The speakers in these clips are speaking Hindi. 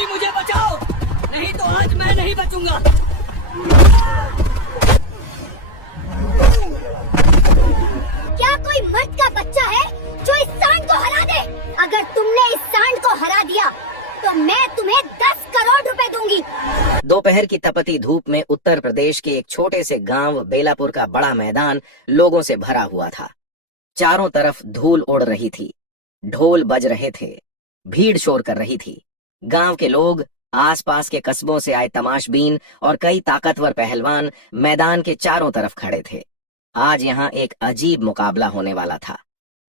कोई मुझे बचाओ, नहीं तो आज मैं नहीं बचूंगा। क्या कोई मर्द का बच्चा है जो इस सांड को हरा दे? अगर तुमने इस सांड को हरा दिया तो मैं तुम्हें 10 करोड़ रुपए दूंगी। दोपहर की तपती धूप में उत्तर प्रदेश के एक छोटे से गांव बेलापुर का बड़ा मैदान लोगों से भरा हुआ था। चारों तरफ धूल उड़ रही थी, ढोल बज रहे थे, भीड़ शोर कर रही थी। गांव के लोग, आसपास के कस्बों से आए तमाशबीन और कई ताकतवर पहलवान मैदान के चारों तरफ खड़े थे। आज यहाँ एक अजीब मुकाबला होने वाला था।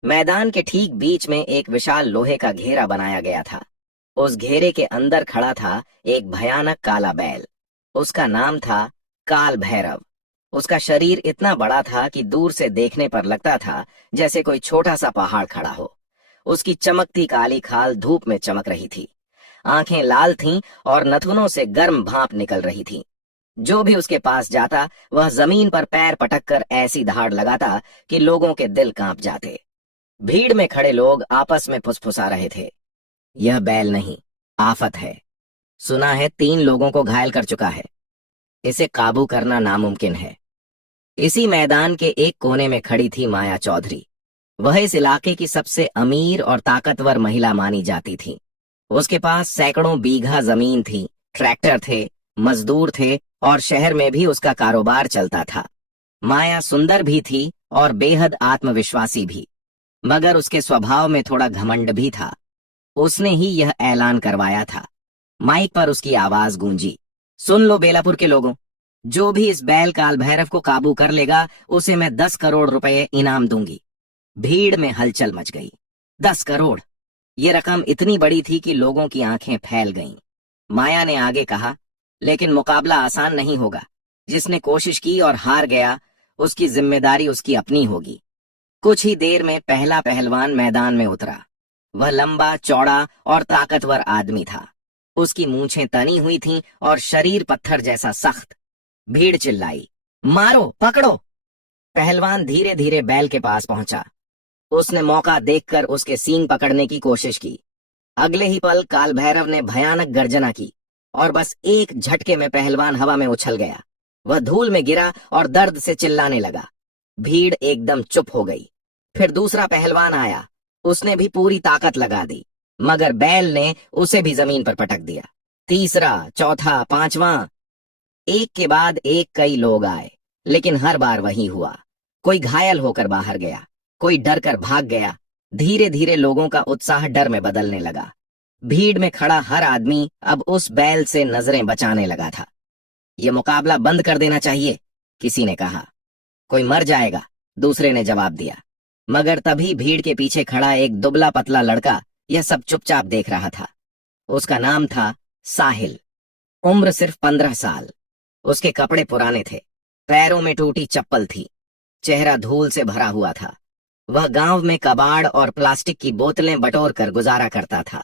मैदान के ठीक बीच में एक विशाल लोहे का घेरा बनाया गया था। उस घेरे के अंदर खड़ा था एक भयानक काला बैल। उसका नाम था काल भैरव। उसका शरीर इतना बड़ा था कि दूर से देखने पर लगता था जैसे कोई छोटा सा पहाड़ खड़ा हो। उसकी चमकती काली खाल धूप में चमक रही थी, आंखें लाल थीं और नथुनों से गर्म भाप निकल रही थी। जो भी उसके पास जाता वह जमीन पर पैर पटककर ऐसी दहाड़ लगाता कि लोगों के दिल कांप जाते। भीड़ में खड़े लोग आपस में फुसफुसा रहे थे, यह बैल नहीं, आफत है। सुना है 3 लोगों को घायल कर चुका है। इसे काबू करना नामुमकिन है। इसी मैदान के एक कोने में खड़ी थी माया चौधरी। वह इस इलाके की सबसे अमीर और ताकतवर महिला मानी जाती थी। उसके पास सैकड़ों बीघा जमीन थी, ट्रैक्टर थे, मजदूर थे और शहर में भी उसका कारोबार चलता था। माया सुंदर भी थी और बेहद आत्मविश्वासी भी, मगर उसके स्वभाव में थोड़ा घमंड भी था। उसने ही यह ऐलान करवाया था। माइक पर उसकी आवाज गूंजी, सुन लो बेलापुर के लोगों, जो भी इस बैल काल भैरव को काबू कर लेगा उसे मैं 10 करोड़ रुपए इनाम दूंगी। भीड़ में हलचल मच गई। 10 करोड़, ये रकम इतनी बड़ी थी कि लोगों की आंखें फैल गईं। माया ने आगे कहा, लेकिन मुकाबला आसान नहीं होगा। जिसने कोशिश की और हार गया उसकी जिम्मेदारी उसकी अपनी होगी। कुछ ही देर में पहला पहलवान मैदान में उतरा। वह लंबा, चौड़ा और ताकतवर आदमी था। उसकी मूंछें तनी हुई थीं और शरीर पत्थर जैसा सख्त। भीड़ चिल्लाई, मारो, पकड़ो। पहलवान धीरे धीरे बैल के पास पहुंचा। उसने मौका देखकर उसके सींग पकड़ने की कोशिश की। अगले ही पल काल भैरव ने भयानक गर्जना की और बस एक झटके में पहलवान हवा में उछल गया। वह धूल में गिरा और दर्द से चिल्लाने लगा। भीड़ एकदम चुप हो गई। फिर दूसरा पहलवान आया। उसने भी पूरी ताकत लगा दी, मगर बैल ने उसे भी जमीन पर पटक दिया। तीसरा, चौथा, पांचवां, एक के बाद एक कई लोग आए, लेकिन हर बार वही हुआ। कोई घायल होकर बाहर गया, कोई डर कर भाग गया। धीरे धीरे लोगों का उत्साह डर में बदलने लगा। भीड़ में खड़ा हर आदमी अब उस बैल से नजरें बचाने लगा था। यह मुकाबला बंद कर देना चाहिए, किसी ने कहा। कोई मर जाएगा, दूसरे ने जवाब दिया। मगर तभी भीड़ के पीछे खड़ा एक दुबला पतला लड़का यह सब चुपचाप देख रहा था। उसका नाम था साहिल। उम्र सिर्फ 15 साल। उसके कपड़े पुराने थे, पैरों में टूटी चप्पल थी, चेहरा धूल से भरा हुआ था। वह गांव में कबाड़ और प्लास्टिक की बोतलें बटोर कर गुजारा करता था।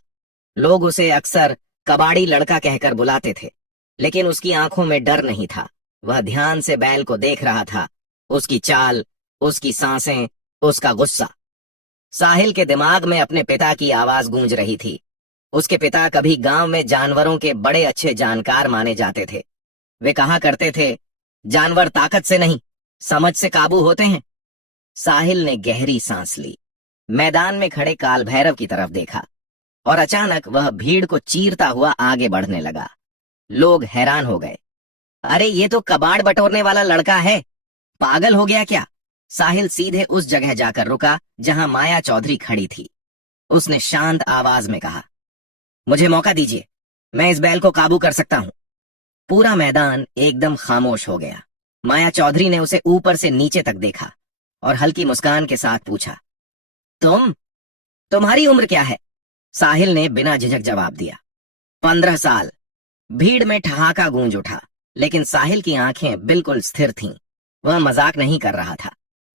लोग उसे अक्सर कबाड़ी लड़का कहकर बुलाते थे, लेकिन उसकी आंखों में डर नहीं था। वह ध्यान से बैल को देख रहा था, उसकी चाल, उसकी सांसें, उसका गुस्सा। साहिल के दिमाग में अपने पिता की आवाज गूंज रही थी। उसके पिता कभी गांव में जानवरों के बड़े अच्छे जानकार माने जाते थे। वे कहा करते थे, जानवर ताकत से नहीं, समझ से काबू होते हैं। साहिल ने गहरी सांस ली, मैदान में खड़े काल भैरव की तरफ देखा और अचानक वह भीड़ को चीरता हुआ आगे बढ़ने लगा। लोग हैरान हो गए। अरे ये तो कबाड़ बटोरने वाला लड़का है, पागल हो गया क्या? साहिल सीधे उस जगह जाकर रुका जहां माया चौधरी खड़ी थी। उसने शांत आवाज में कहा, मुझे मौका दीजिए, मैं इस बैल को काबू कर सकता हूं। पूरा मैदान एकदम खामोश हो गया। माया चौधरी ने उसे ऊपर से नीचे तक देखा और हल्की मुस्कान के साथ पूछा, तुम्हारी उम्र क्या है? साहिल ने बिना झिझक जवाब दिया, 15 साल। भीड़ में ठहाका गूंज उठा, लेकिन साहिल की आंखें बिल्कुल स्थिर थीं। वह मजाक नहीं कर रहा था।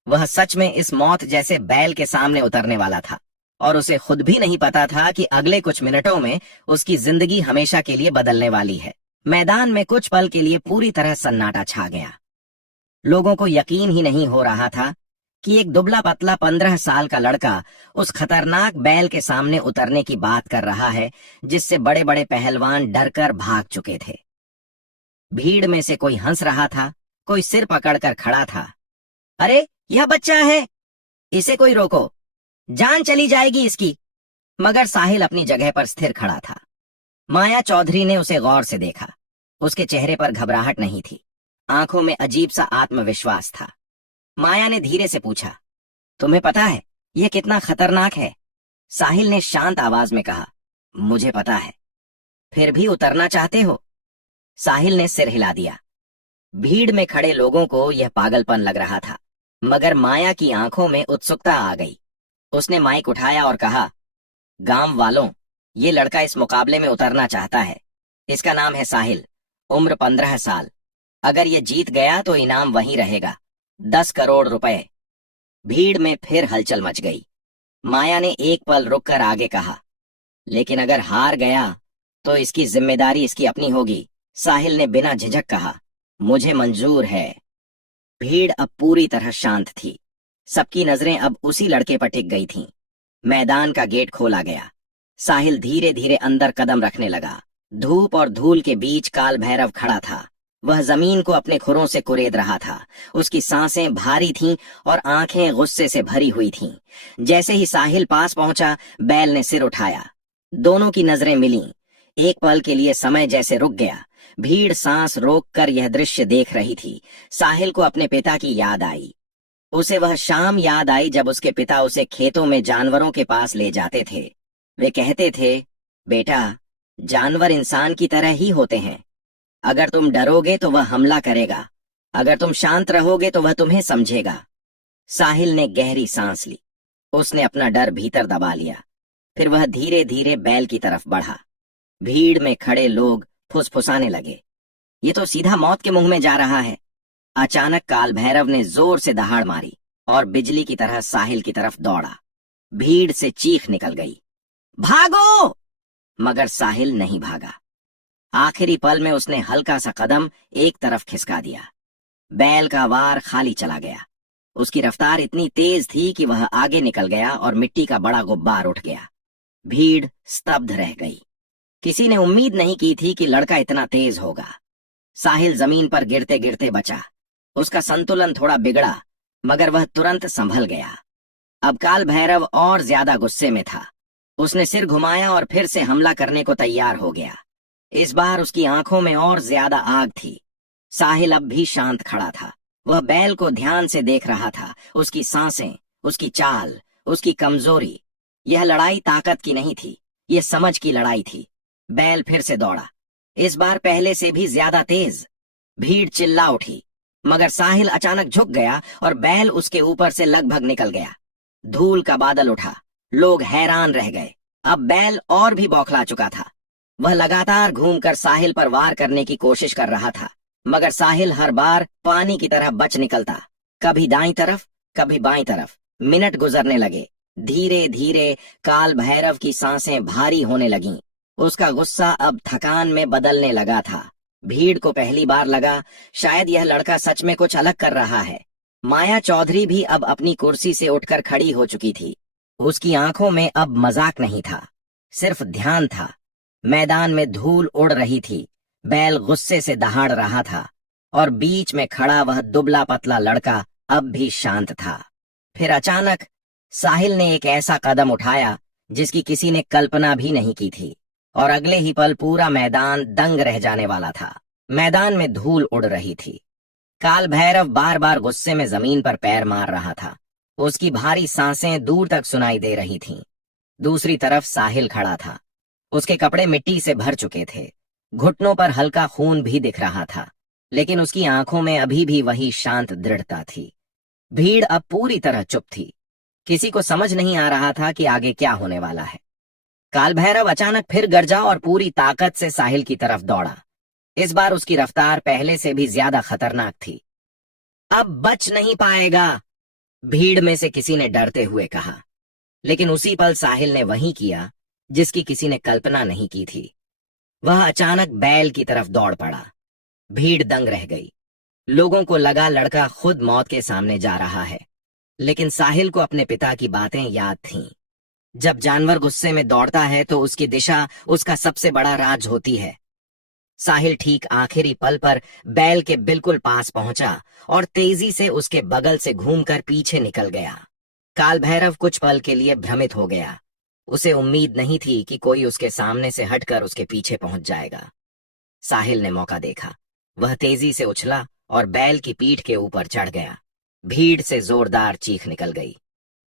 वह सच में इस मौत जैसे बैल के सामने उतरने वाला था और उसे खुद भी नहीं पता था कि अगले कुछ मिनटों में उसकी जिंदगी हमेशा के लिए बदलने वाली है। मैदान में कुछ पल के लिए पूरी तरह सन्नाटा छा गया। लोगों को यकीन ही नहीं हो रहा था कि एक दुबला पतला 15 साल का लड़का उस खतरनाक बैल के सामने उतरने की बात कर रहा है जिससे बड़े बड़े पहलवान डरकर भाग चुके थे। भीड़ में से कोई हंस रहा था, कोई सिर पकड़कर खड़ा था। अरे यह बच्चा है, इसे कोई रोको, जान चली जाएगी इसकी। मगर साहिल अपनी जगह पर स्थिर खड़ा था। माया चौधरी ने उसे गौर से देखा। उसके चेहरे पर घबराहट नहीं थी, आंखों में अजीब सा आत्मविश्वास था। माया ने धीरे से पूछा, तुम्हें पता है यह कितना खतरनाक है? साहिल ने शांत आवाज में कहा, मुझे पता है। फिर भी उतरना चाहते हो? साहिल ने सिर हिला दिया। भीड़ में खड़े लोगों को यह पागलपन लग रहा था, मगर माया की आंखों में उत्सुकता आ गई। उसने माइक उठाया और कहा, गांव वालों, ये लड़का इस मुकाबले में उतरना चाहता है। इसका नाम है साहिल, उम्र 15 साल। अगर ये जीत गया तो इनाम वहीं रहेगा, 10 करोड़ रुपए। भीड़ में फिर हलचल मच गई। माया ने एक पल रुककर आगे कहा, लेकिन अगर हार गया तो इसकी जिम्मेदारी इसकी अपनी होगी। साहिल ने बिना झिझक कहा, मुझे मंजूर है। भीड़ अब पूरी तरह शांत थी। सबकी नजरें अब उसी लड़के पर टिक गई थीं। मैदान का गेट खोला गया। साहिल धीरे धीरे अंदर कदम रखने लगा। धूप और धूल के बीच काल भैरव खड़ा था। वह जमीन को अपने खुरों से कुरेद रहा था। उसकी सांसें भारी थीं और आंखें गुस्से से भरी हुई थीं। जैसे ही साहिल पास पहुंचा, बैल ने सिर उठाया। दोनों की नजरें मिलीं। एक पल के लिए समय जैसे रुक गया। भीड़ सांस रोककर यह दृश्य देख रही थी। साहिल को अपने पिता की याद आई। उसे वह शाम याद आई जब उसके पिता उसे खेतों में जानवरों के पास ले जाते थे। वे कहते थे, बेटा, जानवर इंसान की तरह ही होते हैं। अगर तुम डरोगे तो वह हमला करेगा, अगर तुम शांत रहोगे तो वह तुम्हें समझेगा। साहिल ने गहरी सांस ली। उसने अपना डर भीतर दबा लिया। फिर वह धीरे धीरे बैल की तरफ बढ़ा। भीड़ में खड़े लोग फुसफुसाने लगे, ये तो सीधा मौत के मुंह में जा रहा है। अचानक काल भैरव ने जोर से दहाड़ मारी और बिजली की तरह साहिल की तरफ दौड़ा। भीड़ से चीख निकल गई, भागो! मगर साहिल नहीं भागा। आखिरी पल में उसने हल्का सा कदम एक तरफ खिसका दिया। बैल का वार खाली चला गया। उसकी रफ्तार इतनी तेज थी कि वह आगे निकल गया और मिट्टी का बड़ा गुब्बार उठ गया। भीड़ स्तब्ध रह गई। किसी ने उम्मीद नहीं की थी कि लड़का इतना तेज होगा। साहिल जमीन पर गिरते गिरते बचा। उसका संतुलन थोड़ा बिगड़ा, मगर वह तुरंत संभल गया। अब काल भैरव और ज्यादा गुस्से में था। उसने सिर घुमाया और फिर से हमला करने को तैयार हो गया। इस बार उसकी आंखों में और ज्यादा आग थी। साहिल अब भी शांत खड़ा था। वह बैल को ध्यान से देख रहा था, उसकी सांसें, उसकी चाल, उसकी कमजोरी। यह लड़ाई ताकत की नहीं थी, यह समझ की लड़ाई थी। बैल फिर से दौड़ा, इस बार पहले से भी ज्यादा तेज। भीड़ चिल्ला उठी, मगर साहिल अचानक झुक गया और बैल उसके ऊपर से लगभग निकल गया। धूल का बादल उठा। लोग हैरान रह गए। अब बैल और भी बौखला चुका था। वह लगातार घूमकर साहिल पर वार करने की कोशिश कर रहा था, मगर साहिल हर बार पानी की तरह बच निकलता, कभी दाईं तरफ, कभी बाईं तरफ। मिनट गुजरने लगे। धीरे धीरे काल भैरव की सांसें भारी होने लगीं। उसका गुस्सा अब थकान में बदलने लगा था। भीड़ को पहली बार लगा, शायद यह लड़का सच में कुछ अलग कर रहा है। माया चौधरी भी अब अपनी कुर्सी से उठकर खड़ी हो चुकी थी। उसकी आंखों में अब मजाक नहीं था, सिर्फ ध्यान था। मैदान में धूल उड़ रही थी। बैल गुस्से से दहाड़ रहा था और बीच में खड़ा वह दुबला पतला लड़का अब भी शांत था। फिर अचानक साहिल ने एक ऐसा कदम उठाया जिसकी किसी ने कल्पना भी नहीं की थी, और अगले ही पल पूरा मैदान दंग रह जाने वाला था। मैदान में धूल उड़ रही थी। काल भैरव बार बार गुस्से में जमीन पर पैर मार रहा था। उसकी भारी सांसें दूर तक सुनाई दे रही थीं। दूसरी तरफ साहिल खड़ा था। उसके कपड़े मिट्टी से भर चुके थे। घुटनों पर हल्का खून भी दिख रहा था, लेकिन उसकी आंखों में अभी भी वही शांत दृढ़ता थी। भीड़ अब पूरी तरह चुप थी। किसी को समझ नहीं आ रहा था कि आगे क्या होने वाला है। काल भैरव अचानक फिर गरजा और पूरी ताकत से साहिल की तरफ दौड़ा। इस बार उसकी रफ्तार पहले से भी ज्यादा खतरनाक थी। अब बच नहीं पाएगा, भीड़ में से किसी ने डरते हुए कहा। लेकिन उसी पल साहिल ने वही किया जिसकी किसी ने कल्पना नहीं की थी। वह अचानक बैल की तरफ दौड़ पड़ा। भीड़ दंग रह गई। लोगों को लगा लड़का खुद मौत के सामने जा रहा है। लेकिन साहिल को अपने पिता की बातें याद थीं। जब जानवर गुस्से में दौड़ता है तो उसकी दिशा उसका सबसे बड़ा राज होती है। साहिल ठीक आखिरी पल पर बैल के बिल्कुल पास पहुंचा और तेजी से उसके बगल से घूमकर पीछे निकल गया। काल भैरव कुछ पल के लिए भ्रमित हो गया। उसे उम्मीद नहीं थी कि कोई उसके सामने से हटकर उसके पीछे पहुंच जाएगा। साहिल ने मौका देखा। वह तेजी से उछला और बैल की पीठ के ऊपर चढ़ गया। भीड़ से जोरदार चीख निकल गई।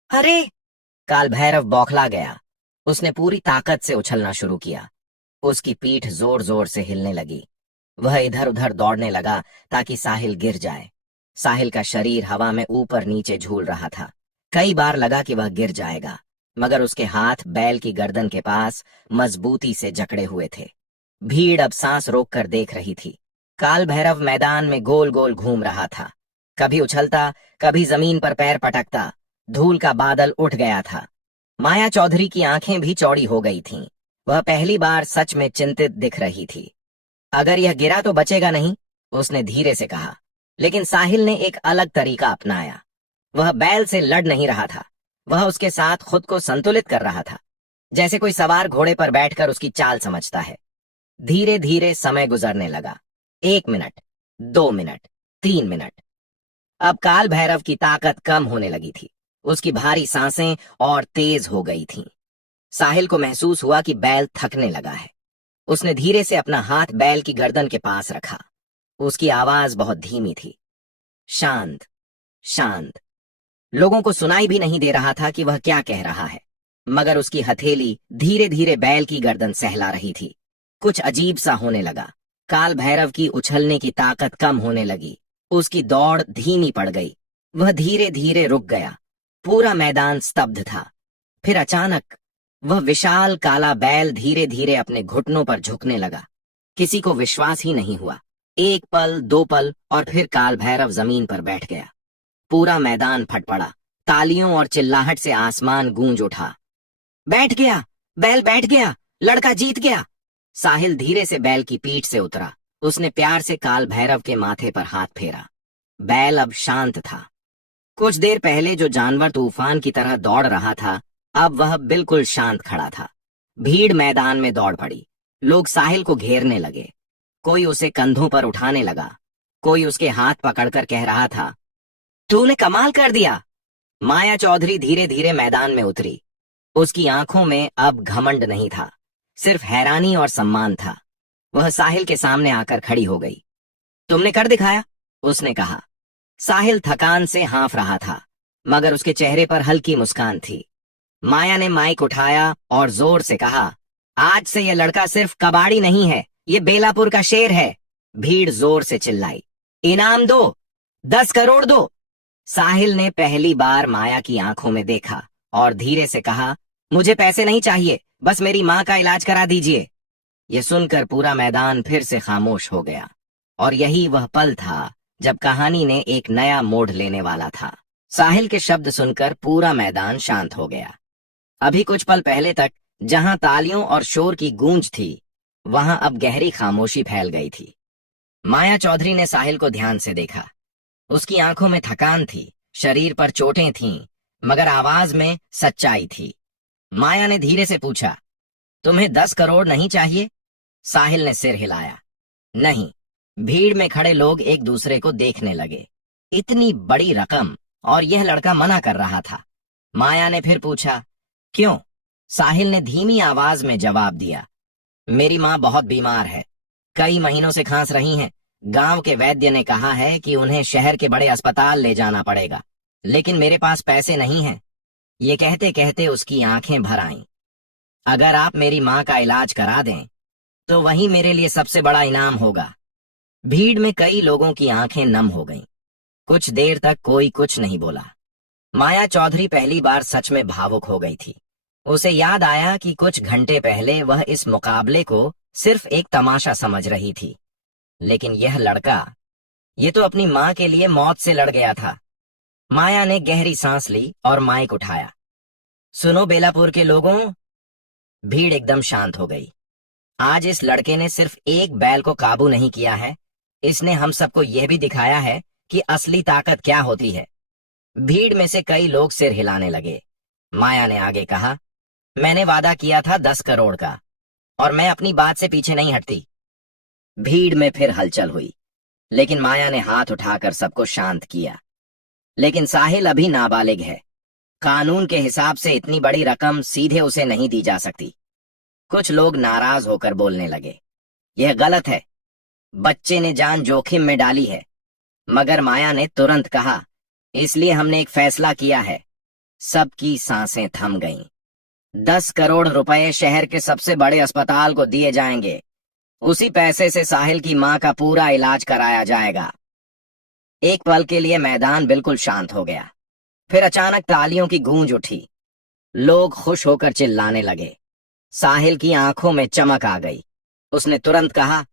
अरे! काल भैरव बौखला गया। उसने पूरी ताकत से उछलना शुरू किया। उसकी पीठ जोर जोर से हिलने लगी। वह इधर उधर दौड़ने लगा ताकि साहिल गिर जाए। साहिल का शरीर हवा में ऊपर नीचे झूल रहा था। कई बार लगा कि वह गिर जाएगा, मगर उसके हाथ बैल की गर्दन के पास मजबूती से जकड़े हुए थे। भीड़ अब सांस रोककर देख रही थी। काल भैरव मैदान में गोल गोल घूम रहा था। कभी उछलता, कभी जमीन पर पैर पटकता। धूल का बादल उठ गया था। माया चौधरी की आंखें भी चौड़ी हो गई थीं। वह पहली बार सच में चिंतित दिख रही थी। अगर यह गिरा तो बचेगा नहीं, उसने धीरे से कहा। लेकिन साहिल ने एक अलग तरीका अपनाया। वह बैल से लड़ नहीं रहा था, वह उसके साथ खुद को संतुलित कर रहा था, जैसे कोई सवार घोड़े पर बैठकर उसकी चाल समझता है। धीरे धीरे समय गुजरने लगा। 1 मिनट, 2 मिनट, 3 मिनट। अब काल भैरव की ताकत कम होने लगी थी। उसकी भारी सांसें और तेज हो गई थीं। साहिल को महसूस हुआ कि बैल थकने लगा है। उसने धीरे से अपना हाथ बैल की गर्दन के पास रखा। उसकी आवाज बहुत धीमी थी। शांत, शांत। लोगों को सुनाई भी नहीं दे रहा था कि वह क्या कह रहा है, मगर उसकी हथेली धीरे धीरे बैल की गर्दन सहला रही थी। कुछ अजीब सा होने लगा। काल भैरव की उछलने की ताकत कम होने लगी। उसकी दौड़ धीमी पड़ गई। वह धीरे धीरे रुक गया। पूरा मैदान स्तब्ध था। फिर अचानक वह विशाल काला बैल धीरे धीरे अपने घुटनों पर झुकने लगा। किसी को विश्वास ही नहीं हुआ। 1 पल, 2 पल और फिर काल भैरव जमीन पर बैठ गया। पूरा मैदान फट पड़ा। तालियों और चिल्लाहट से आसमान गूंज उठा। बैठ गया, बैल बैठ गया, लड़का जीत गया। साहिल धीरे से बैल की पीठ से उतरा। उसने प्यार से काल भैरव के माथे पर हाथ फेरा। बैल अब शांत था। कुछ देर पहले जो जानवर तूफान की तरह दौड़ रहा था, अब वह बिल्कुल शांत खड़ा था। भीड़ मैदान में दौड़ पड़ी। लोग साहिल को घेरने लगे। कोई उसे कंधों पर उठाने लगा। कोई उसके हाथ पकड़कर कह रहा था, तूने कमाल कर दिया। माया चौधरी धीरे धीरे मैदान में उतरी। उसकी आंखों में अब घमंड नहीं था, सिर्फ हैरानी और सम्मान था। वह साहिल के सामने आकर खड़ी हो गई। तुमने कर दिखाया, उसने कहा। साहिल थकान से हाँफ रहा था, मगर उसके चेहरे पर हल्की मुस्कान थी। माया ने माइक उठाया और जोर से कहा, आज से यह लड़का सिर्फ कबाड़ी नहीं है, ये बेलापुर का शेर है। भीड़ जोर से चिल्लाई, इनाम दो, 10 करोड़ दो। साहिल ने पहली बार माया की आंखों में देखा और धीरे से कहा, मुझे पैसे नहीं चाहिए, बस मेरी माँ का इलाज करा दीजिए। यह सुनकर पूरा मैदान फिर से खामोश हो गया। और यही वह पल था जब कहानी ने एक नया मोड़ लेने वाला था। साहिल के शब्द सुनकर पूरा मैदान शांत हो गया। अभी कुछ पल पहले तक जहां तालियों और शोर की गूंज थी, वहां अब गहरी खामोशी फैल गई थी। माया चौधरी ने साहिल को ध्यान से देखा। उसकी आंखों में थकान थी, शरीर पर चोटें थीं, मगर आवाज में सच्चाई थी। माया ने धीरे से पूछा, तुम्हें 10 करोड़ नहीं चाहिए? साहिल ने सिर हिलाया, नहीं। भीड़ में खड़े लोग एक दूसरे को देखने लगे। इतनी बड़ी रकम, और यह लड़का मना कर रहा था। माया ने फिर पूछा, क्यों? साहिल ने धीमी आवाज में जवाब दिया, मेरी माँ बहुत बीमार है, कई महीनों से खांस रही हैं। गांव के वैद्य ने कहा है कि उन्हें शहर के बड़े अस्पताल ले जाना पड़ेगा, लेकिन मेरे पास पैसे नहीं हैं। ये कहते कहते उसकी आंखें भर आईं। अगर आप मेरी माँ का इलाज करा दें तो वही मेरे लिए सबसे बड़ा इनाम होगा। भीड़ में कई लोगों की आंखें नम हो गईं। कुछ देर तक कोई कुछ नहीं बोला। माया चौधरी पहली बार सच में भावुक हो गई थी। उसे याद आया कि कुछ घंटे पहले वह इस मुकाबले को सिर्फ एक तमाशा समझ रही थी, लेकिन यह लड़का, ये तो अपनी माँ के लिए मौत से लड़ गया था। माया ने गहरी सांस ली और माइक उठाया, सुनो बेलापुर के लोगों। भीड़ एकदम शांत हो गई। आज इस लड़के ने सिर्फ एक बैल को काबू नहीं किया है, इसने हम सबको यह भी दिखाया है कि असली ताकत क्या होती है। भीड़ में से कई लोग सिर हिलाने लगे। माया ने आगे कहा, मैंने वादा किया था 10 करोड़ का, और मैं अपनी बात से पीछे नहीं हटती। भीड़ में फिर हलचल हुई, लेकिन माया ने हाथ उठाकर सबको शांत किया। लेकिन साहिल अभी नाबालिग है। कानून के हिसाब से इतनी बड़ी रकम सीधे उसे नहीं दी जा सकती। कुछ लोग नाराज होकर बोलने लगे, यह गलत है, बच्चे ने जान जोखिम में डाली है। मगर माया ने तुरंत कहा, इसलिए हमने एक फैसला किया है। सबकी सांसें थम गईं। 10 करोड़ रुपए शहर के सबसे बड़े अस्पताल को दिए जाएंगे। उसी पैसे से साहिल की मां का पूरा इलाज कराया जाएगा। एक पल के लिए मैदान बिल्कुल शांत हो गया। फिर अचानक तालियों की गूंज उठी। लोग खुश होकर चिल्लाने लगे। साहिल की आंखों में चमक आ गई। उसने तुरंत कहा,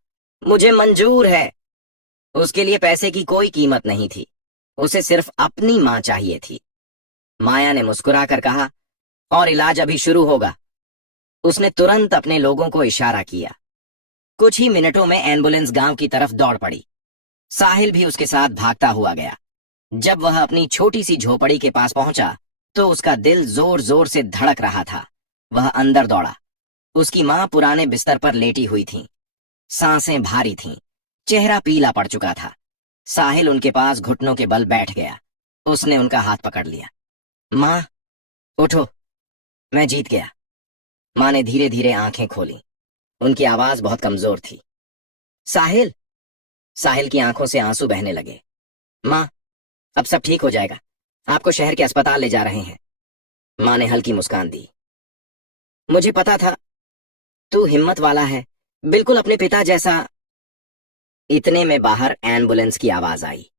मुझे मंजूर है। उसके लिए पैसे की कोई कीमत नहीं थी, उसे सिर्फ अपनी मां चाहिए थी। माया ने मुस्कुराकर कहा, और इलाज अभी शुरू होगा। उसने तुरंत अपने लोगों को इशारा किया। कुछ ही मिनटों में एम्बुलेंस गांव की तरफ दौड़ पड़ी। साहिल भी उसके साथ भागता हुआ गया। जब वह अपनी छोटी सी झोपड़ी के पास पहुंचा तो उसका दिल जोर जोर से धड़क रहा था। वह अंदर दौड़ा। उसकी मां पुराने बिस्तर पर लेटी हुई थीं। सांसें भारी थीं, चेहरा पीला पड़ चुका था। साहिल उनके पास घुटनों के बल बैठ गया। उसने उनका हाथ पकड़ लिया। मां, उठो, मैं जीत गया। मां ने धीरे धीरे आंखें खोली। उनकी आवाज बहुत कमजोर थी। साहिल। साहिल की आंखों से आंसू बहने लगे। मां, अब सब ठीक हो जाएगा, आपको शहर के अस्पताल ले जा रहे हैं। मां ने हल्की मुस्कान दी। मुझे पता था, तू हिम्मत वाला है, बिल्कुल अपने पिता जैसा। इतने में बाहर एम्बुलेंस की आवाज आई।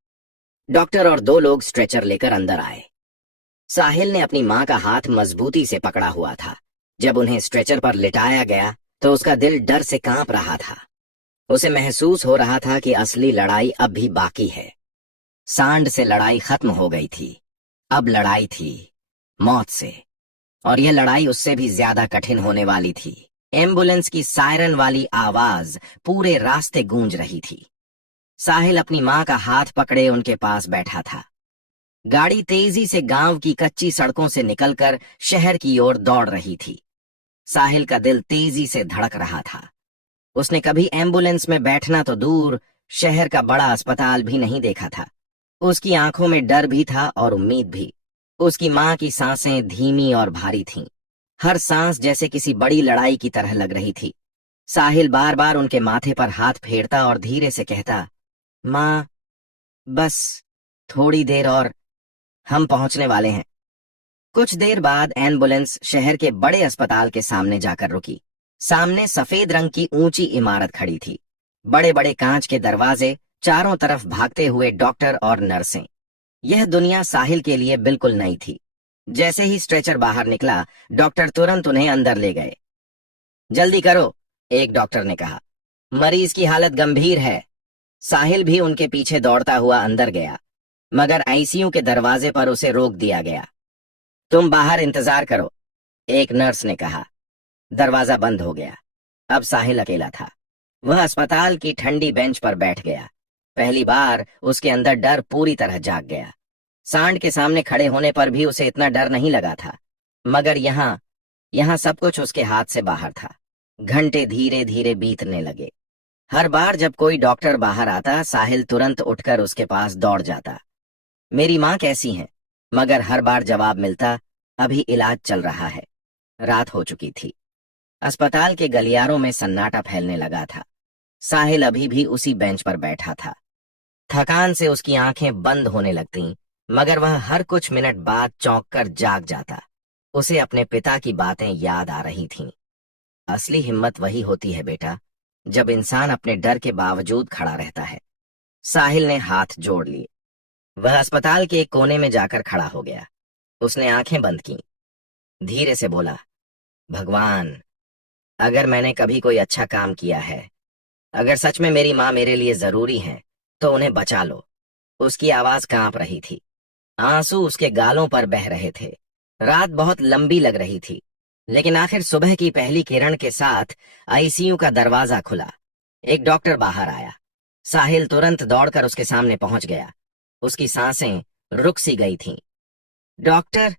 डॉक्टर और 2 लोग स्ट्रेचर लेकर अंदर आए। साहिल ने अपनी मां का हाथ मजबूती से पकड़ा हुआ था। जब उन्हें स्ट्रेचर पर लिटाया गया तो उसका दिल डर से कांप रहा था। उसे महसूस हो रहा था कि असली लड़ाई अब भी बाकी है। सांड से लड़ाई खत्म हो गई थी, अब लड़ाई थी मौत से, और यह लड़ाई उससे भी ज्यादा कठिन होने वाली थी। एम्बुलेंस की सायरन वाली आवाज पूरे रास्ते गूंज रही थी। साहिल अपनी मां का हाथ पकड़े उनके पास बैठा था। गाड़ी तेजी से गांव की कच्ची सड़कों से निकलकर शहर की ओर दौड़ रही थी। साहिल का दिल तेजी से धड़क रहा था। उसने कभी एम्बुलेंस में बैठना तो दूर, शहर का बड़ा अस्पताल भी नहीं देखा था। उसकी आंखों में डर भी था और उम्मीद भी। उसकी मां की सांसें धीमी और भारी थीं। हर सांस जैसे किसी बड़ी लड़ाई की तरह लग रही थी। साहिल बार बार उनके माथे पर हाथ फेरता और धीरे से कहता, मां, बस थोड़ी देर और, हम पहुंचने वाले हैं। कुछ देर बाद एम्बुलेंस शहर के बड़े अस्पताल के सामने जाकर रुकी। सामने सफेद रंग की ऊंची इमारत खड़ी थी। बड़े बड़े कांच के दरवाजे, चारों तरफ भागते हुए डॉक्टर और नर्सें। यह दुनिया साहिल के लिए बिल्कुल नई थी। जैसे ही स्ट्रेचर बाहर निकला, डॉक्टर तुरंत उन्हें अंदर ले गए। जल्दी करो, एक डॉक्टर ने कहा, मरीज की हालत गंभीर है। साहिल भी उनके पीछे दौड़ता हुआ अंदर गया, मगर आईसीयू के दरवाजे पर उसे रोक दिया गया। तुम बाहर इंतजार करो, एक नर्स ने कहा। दरवाजा बंद हो गया। अब साहिल अकेला था। वह अस्पताल की ठंडी बेंच पर बैठ गया। पहली बार उसके अंदर डर पूरी तरह जाग गया। सांड के सामने खड़े होने पर भी उसे इतना डर नहीं लगा था, मगर यहाँ सब कुछ उसके हाथ से बाहर था। घंटे धीरे धीरे बीतने लगे। हर बार जब कोई डॉक्टर बाहर आता, साहिल तुरंत उठकर उसके पास दौड़ जाता। मेरी मां कैसी हैं? मगर हर बार जवाब मिलता, अभी इलाज चल रहा है। रात हो चुकी थी। अस्पताल के गलियारों में सन्नाटा फैलने लगा था। साहिल अभी भी उसी बेंच पर बैठा था। थकान से उसकी आंखें बंद होने लगतीं, मगर वह हर कुछ मिनट बाद चौंक कर जाग जाता। उसे अपने पिता की बातें याद आ रही थीं। असली हिम्मत वही होती है बेटा, जब इंसान अपने डर के बावजूद खड़ा रहता है। साहिल ने हाथ जोड़ लिए। वह अस्पताल के एक कोने में जाकर खड़ा हो गया। उसने आंखें बंद की। धीरे से बोला, भगवान, अगर मैंने कभी कोई अच्छा काम किया है, अगर सच में मेरी मां मेरे लिए जरूरी है, तो उन्हें बचा लो। उसकी आवाज कांप रही थी। आंसू उसके गालों पर बह रहे थे। रात बहुत लंबी लग रही थी, लेकिन आखिर सुबह की पहली किरण के साथ आईसीयू का दरवाजा खुला। एक डॉक्टर बाहर आया। साहिल तुरंत दौड़कर उसके सामने पहुंच गया। उसकी सांसें रुक सी गई थीं। डॉक्टर,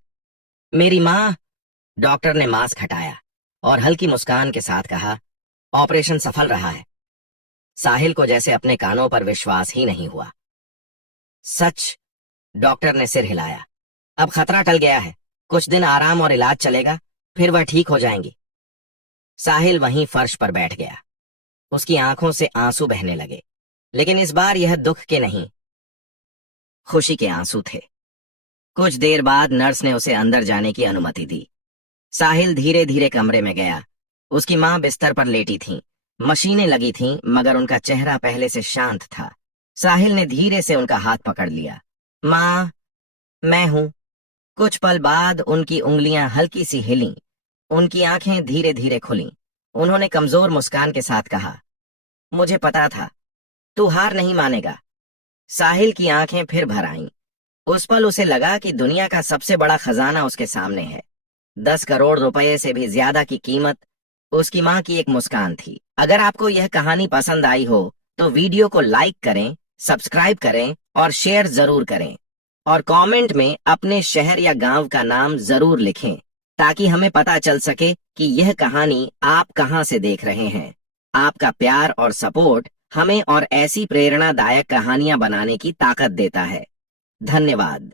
मेरी माँ। डॉक्टर ने मास्क हटाया और हल्की मुस्कान के साथ कहा, ऑपरेशन सफल रहा है। साहिल को जैसे अपने कानों पर विश्वास ही नहीं हुआ। सच? डॉक्टर ने सिर हिलाया। अब खतरा टल गया है, कुछ दिन आराम और इलाज चलेगा, फिर वह ठीक हो जाएंगी। साहिल वहीं फर्श पर बैठ गया। उसकी आंखों से आंसू बहने लगे, लेकिन इस बार यह दुख के नहीं, खुशी के आंसू थे। कुछ देर बाद नर्स ने उसे अंदर जाने की अनुमति दी। साहिल धीरे धीरे कमरे में गया। उसकी माँ बिस्तर पर लेटी थीं। मशीनें लगी थीं, मगर उनका चेहरा पहले से शांत था। साहिल ने धीरे से उनका हाथ पकड़ लिया। माँ, मैं हूं। कुछ पल बाद उनकी उंगलियां हल्की सी हिलीं। उनकी आंखें धीरे धीरे खुलीं। उन्होंने कमजोर मुस्कान के साथ कहा, मुझे पता था तू हार नहीं मानेगा। साहिल की आंखें फिर भर आईं। उस पल उसे लगा कि दुनिया का सबसे बड़ा खजाना उसके सामने है। 10 करोड़ रुपए से भी ज्यादा की कीमत उसकी माँ की एक मुस्कान थी। अगर आपको यह कहानी पसंद आई हो तो वीडियो को लाइक करें, सब्सक्राइब करें और शेयर जरूर करें। और कमेंट में अपने शहर या गांव का नाम जरूर लिखें, ताकि हमें पता चल सके कि यह कहानी आप कहां से देख रहे हैं। आपका प्यार और सपोर्ट हमें और ऐसी प्रेरणादायक कहानियां बनाने की ताकत देता है। धन्यवाद।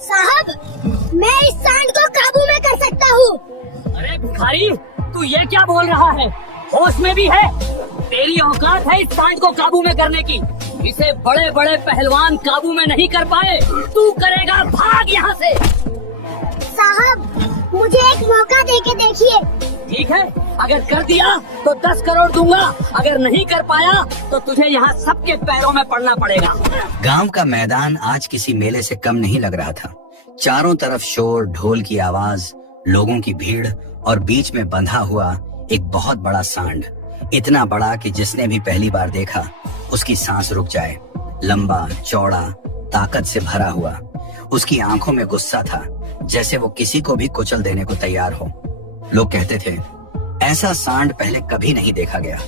साहब, मैं इस सांड को काबू में कर सकता हूँ। अरे भिखारी, तू ये क्या बोल रहा है? होश में भी है? तेरी औकात है इस सांड को काबू में करने की? इसे बड़े बड़े पहलवान काबू में नहीं कर पाए, तू करेगा? भाग यहाँ से। साहब, मुझे एक मौका देके देखिए। ठीक है, अगर कर दिया तो 10 करोड़ दूंगा, अगर नहीं कर पाया तो तुझे यहाँ सबके पैरों में पड़ना पड़ेगा। गांव का मैदान आज किसी मेले से कम नहीं लग रहा था। चारों तरफ शोर, ढोल की आवाज, लोगों की भीड़ और बीच में बंधा हुआ एक बहुत बड़ा सांड। इतना बड़ा कि जिसने भी पहली बार देखा उसकी सांस रुक जाए। लंबा, चौड़ा, ताकत से भरा हुआ। उसकी आंखों में गुस्सा था, जैसे वो किसी को भी कुचल देने को तैयार हो। लोग कहते थे, ऐसा सांड पहले कभी नहीं देखा गया।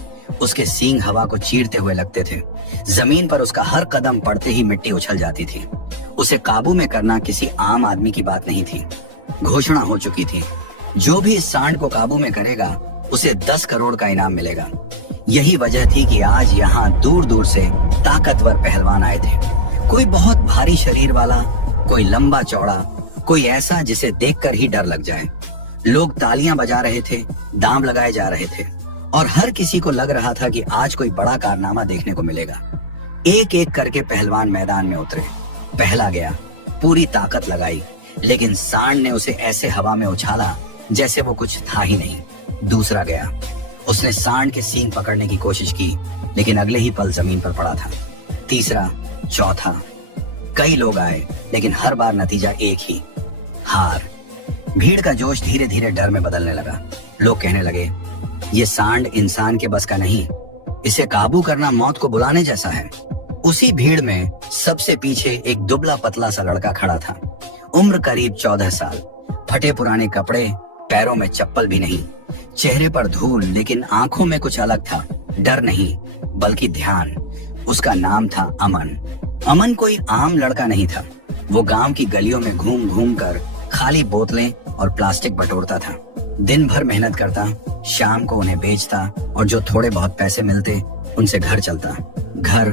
उसके सींग हवा को चीरते हुए लगते थे। जमीन पर उसका हर कदम पड़ते ही मिट्टी उछल जाती थी। उसे काबू में करना किसी आम आदमी की बात नहीं थी। घोषणा हो चुकी थी, जो भी इस सांड को काबू में करेगा उसे 10 करोड़ का इनाम मिलेगा। यही वजह थी कि आज यहाँ दूर दूर से ताकतवर पहलवान आए थे। कोई बहुत भारी शरीर वाला, कोई लंबा चौड़ा, कोई ऐसा जिसे देखकर ही डर लग जाए। लोग तालियां बजा रहे थे, दांव लगाए जा रहे थे और हर किसी को लग रहा था कि आज कोई बड़ा कारनामा देखने को मिलेगा। एक एक करके पहलवान मैदान में उतरे। पहला गया, पूरी ताकत लगाई, लेकिन सांड ने उसे ऐसे हवा में उछाला जैसे वो कुछ था ही नहीं। दूसरा गया, उसने सांड के सींग पकड़ने की कोशिश की, लेकिन अगले ही पल जमीन पर पड़ा था। तीसरा, चौथा, कई लोग आए, लेकिन हर बार नतीजा एक ही, हार। भीड़ का जोश धीरे धीरे डर में बदलने लगा। लोग कहने लगे, ये सांड इंसान के बस का नहीं, इसे काबू करना मौत को बुलाने जैसा है। उसी भीड़ में सबसे पीछे एक दुबला पतला सा लड़का खड़ा था। उम्र करीब 14 साल, फटे पुराने कपड़े, पैरों में चप्पल भी नहीं, चेहरे पर धूल, लेकिन आंखों में कुछ अलग था। डर नहीं, बल्कि ध्यान। उसका नाम था अमन। अमन कोई आम लड़का नहीं था। वो गांव की गलियों में घूम घूम कर खाली बोतलें और प्लास्टिक बटोरता था। दिन भर मेहनत करता, शाम को उन्हें बेचता और जो थोड़े बहुत पैसे मिलते उनसे घर चलता। घर,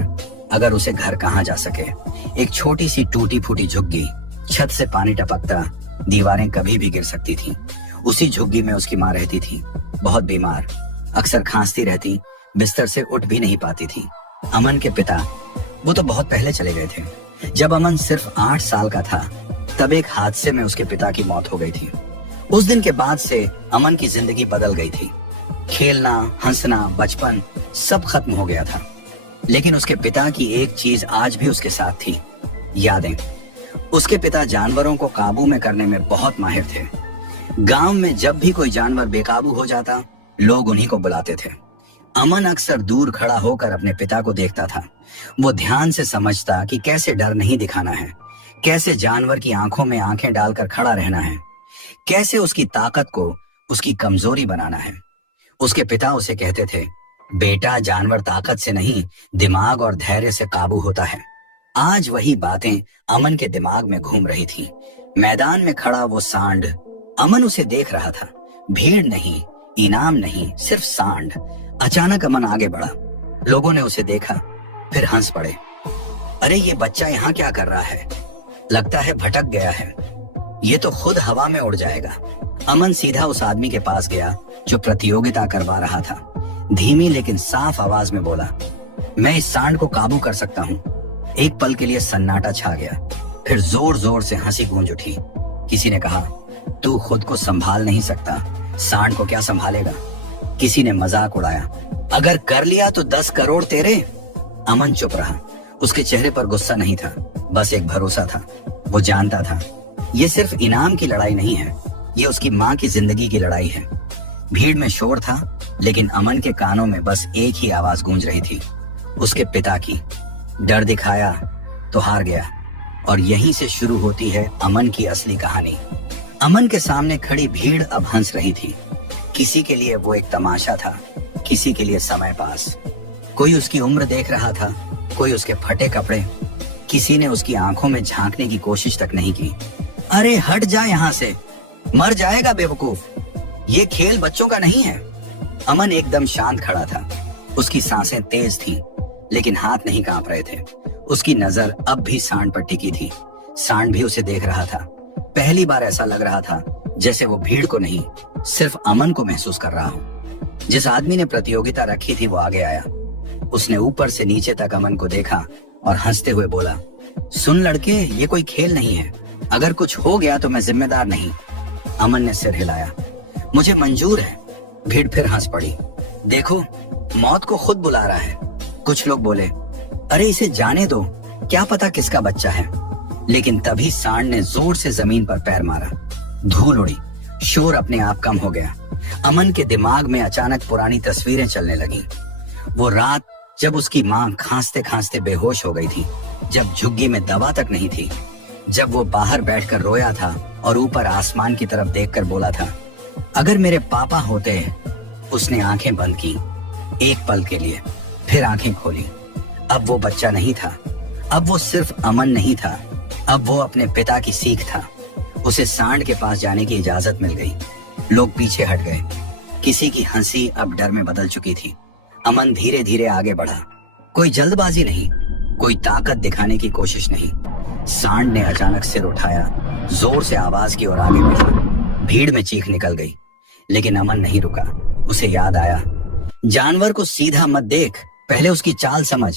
अगर उसे घर कहाँ जा सके। एक छोटी सी टूटी फूटी झुग्गी, छत से पानी टपकता, दीवारें कभी भी गिर सकती थीं। उसी झुग्गी में उसकी माँ रहती थी, बहुत बीमार, अक्सर खांसती रहती, बिस्तर से उठ भी नहीं पाती थी। अमन के पिता, वो तो बहुत पहले चले गए थे। जब अमन सिर्फ 8 साल का था, तब एक हादसे में उसके पिता की मौत हो गई थी। उस दिन के बाद से अमन की जिंदगी बदल गई थी। खेलना, हंसना, बचपन सब खत्म हो गया था। लेकिन उसके पिता की एक चीज आज भी उसके साथ थी, यादें। उसके पिता जानवरों को काबू में करने में बहुत माहिर थे। गांव में जब भी कोई जानवर बेकाबू हो जाता, लोग उन्हीं को बुलाते थे। अमन अक्सर दूर खड़ा होकर अपने पिता को देखता था। वो ध्यान से समझता कि कैसे डर नहीं दिखाना है, कैसे जानवर की आंखों में आंखें डालकर खड़ा रहना है, कैसे उसकी ताकत को उसकी कमजोरी बनाना है। उसके पिता उसे कहते थे, बेटा, जानवर ताकत से नहीं, दिमाग और धैर्य से काबू होता है। आज वही बातें अमन के दिमाग में घूम रही थी। मैदान में खड़ा वो सांड, अमन उसे देख रहा था। भीड़ नहीं, इनाम नहीं, सिर्फ सांड। अचानक अमन आगे बढ़ा। लोगों ने उसे देखा, फिर हंस पड़े। अरे ये बच्चा यहाँ क्या कर रहा है? लगता है भटक गया है। ये तो खुद हवा में उड़ जाएगा। अमन सीधा उस आदमी के पास गया जो प्रतियोगिता करवा रहा था। धीमी लेकिन साफ आवाज में बोला, मैं इस सांड को काबू कर सकता हूँ। एक पल के लिए सन्नाटा छा गया, फिर जोर जोर से हंसी गूंज उठी। किसी ने कहा, तू खुद को संभाल नहीं सकता, सांड को क्या संभालेगा? किसी ने मजाक उड़ाया, अगर कर लिया तो 10 करोड़ तेरे। अमन चुप रहा। उसके चेहरे पर गुस्सा नहीं था, बस एक भरोसा था। वो जानता था ये सिर्फ इनाम की लड़ाई नहीं है, ये उसकी माँ की जिंदगी की लड़ाई है। भीड़ में शोर था, लेकिन अमन के कानों में बस एक ही आवाज गूंज रही थी, उसके पिता की। डर दिखाया तो हार गया। और यहीं से शुरू होती है अमन की असली कहानी। अमन के सामने खड़ी भीड़ अब हंस रही थी। किसी के लिए वो एक तमाशा था, किसी के लिए समय पास। कोई उसकी उम्र देख रहा था, कोई उसके फटे कपड़े। किसी ने उसकी आंखों में झांकने की कोशिश तक नहीं की। अरे हट जा यहाँ से, मर जाएगा बेवकूफ, ये खेल बच्चों का नहीं है। अमन एकदम शांत खड़ा था। उसकी सांसें तेज थीं, लेकिन हाथ नहीं कांप रहे थे। उसकी नजर अब भी सांड पर टिकी थी। सांड भी उसे देख रहा था। पहली बार ऐसा लग रहा था जैसे वो भीड़ को नहीं, सिर्फ अमन को महसूस कर रहा हो। जिस आदमी ने प्रतियोगिता रखी थी वो आगे आया। उसने ऊपर से नीचे तक अमन को देखा और हंसते हुए बोला, सुन लड़के, ये कोई खेल नहीं है। अगर कुछ हो गया तो मैं जिम्मेदार नहीं। अमन ने सिर हिलाया, मुझे मंजूर है। भीड़ फिर हंस पड़ी। देखो, मौत को खुद बुला रहा है। कुछ लोग बोले, अरे इसे जाने दो, क्या पता किसका बच्चा है। लेकिन तभी सांड ने जोर से जमीन पर पैर मारा। धूल उड़ी, शोर अपने आप कम हो गया। अमन के दिमाग में अचानक पुरानी तस्वीरें चलने लगीं। वो रात जब उसकी माँ खांसते खांसते बेहोश हो गई थी, जब झुग्गी में दवा तक नहीं थी, जब वो बाहर बैठकर रोया था और ऊपर आसमान की तरफ देखकर बोला था, अगर मेरे पापा होते। उसने आंखें बंद की एक पल के लिए, फिर आंखें खोली। अब वो बच्चा नहीं था, अब वो सिर्फ अमन नहीं था, अब वो अपने पिता की सीख था। उसे सांड के पास जाने की इजाजत मिल गई। लोग पीछे हट गए। किसी की हंसी अब डर में बदल चुकी थी। अमन धीरे धीरे आगे बढ़ा। कोई जल्दबाजी नहीं, कोई ताकत दिखाने की कोशिश नहीं। सांड ने अचानक सिर उठाया, जोर से आवाज की ओर आगे बढ़ा। भीड़ में चीख निकल गई, लेकिन अमन नहीं रुका। उसे याद आया, जानवर को सीधा मत देख, पहले उसकी चाल समझ।